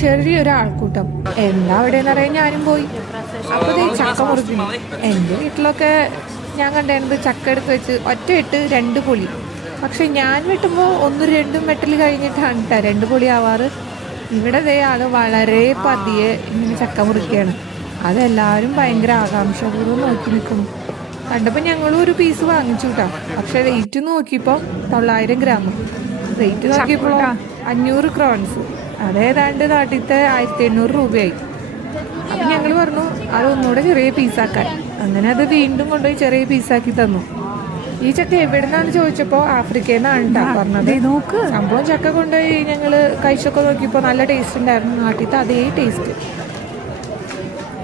ചെറിയൊരു ആൾക്കൂട്ടം. എന്താ അവിടെ എന്ന് അറിയാൻ ഞാനും പോയി. അപ്പോൾ ദേ ചക്ക മുറിക്കുന്നു. എൻ്റെ വീട്ടിലൊക്കെ ഞാൻ കണ്ടായിരുന്നത് ചക്ക എടുത്ത് വെച്ച് ഒറ്റ ഇട്ട് 2 പൊളി. പക്ഷെ ഞാൻ വെട്ടുമ്പോൾ 1-2 വെട്ടൽ കഴിഞ്ഞിട്ടാണ് കേട്ടോ 2 പൊളി ആവാറ്. ഇവിടെ ദേ ആള് വളരെ പതിയെ ഇങ്ങനെ ചക്ക മുറിക്കുകയാണ്. അതെല്ലാവരും ഭയങ്കര ആകാംക്ഷപൂർവ്വം നോക്കി നിൽക്കുന്നു. കണ്ടപ്പോൾ ഞങ്ങളും ഒരു പീസ് വാങ്ങിച്ചു കേട്ടോ. പക്ഷെ റേറ്റ് നോക്കിയപ്പോൾ 900 ഗ്രാം. റേറ്റ് നോക്കിയപ്പോൾ 500 ക്രോൺസ്. അതേതാണ്ട് നാട്ടിലത്തെ 1800 രൂപയായി. അപ്പം ഞങ്ങൾ പറഞ്ഞു അത് ഒന്നുകൂടെ ചെറിയ പീസാക്കാൻ. അങ്ങനെ അത് വീണ്ടും കൊണ്ടുപോയി ചെറിയ പീസാക്കി തന്നു. ഈ ചക്ക എവിടെ നിന്നാന്ന് ചോദിച്ചപ്പോൾ ആഫ്രിക്കയിൽ നിന്നാണ് കേട്ടോ പറഞ്ഞത്. സംഭവം ചക്ക കൊണ്ടുപോയി ഞങ്ങൾ കഴിച്ചൊക്കെ നോക്കിയപ്പോൾ നല്ല ടേസ്റ്റ് ഉണ്ടായിരുന്നു. നാട്ടിലത്തെ അതേ ടേസ്റ്റ്.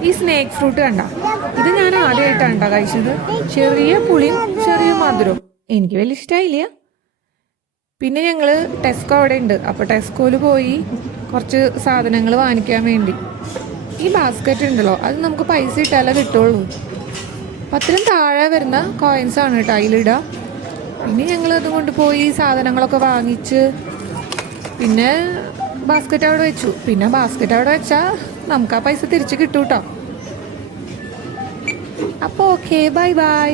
ഈ സ്നേക്ക് ഫ്രൂട്ട് കണ്ട, ഇത് ഞാൻ ആദ്യമായിട്ടാണ് കേട്ടോ കഴിച്ചത്. ചെറിയ പുളിയും ചെറിയ മധുരവും എനിക്ക് വലിയ ഇഷ്ടമായില്ല. പിന്നെ ഞങ്ങൾ ടെസ്കോ അവിടെ ഉണ്ട്. അപ്പോൾ ടെസ്കോയിൽ പോയി കുറച്ച് സാധനങ്ങൾ വാങ്ങിക്കാൻ വേണ്ടി. ഈ ബാസ്ക്കറ്റ് ഉണ്ടല്ലോ, അത് നമുക്ക് പൈസ ഇട്ടാലേ കിട്ടുള്ളൂ. 10 താഴെ വരുന്ന കോയിൻസ് ആണ് കേട്ടോ അതിലിടുക. പിന്നെ ഞങ്ങൾ അതുകൊണ്ട് പോയി സാധനങ്ങളൊക്കെ വാങ്ങിച്ച് പിന്നെ ബാസ്ക്കറ്റ് അവിടെ വെച്ചു. പിന്നെ ബാസ്ക്കറ്റ് അവിടെ വെച്ചാൽ നമുക്ക് ആ പൈസ തിരിച്ച് കിട്ടും കേട്ടോ. അപ്പോൾ ഓക്കെ, ബൈ ബൈ.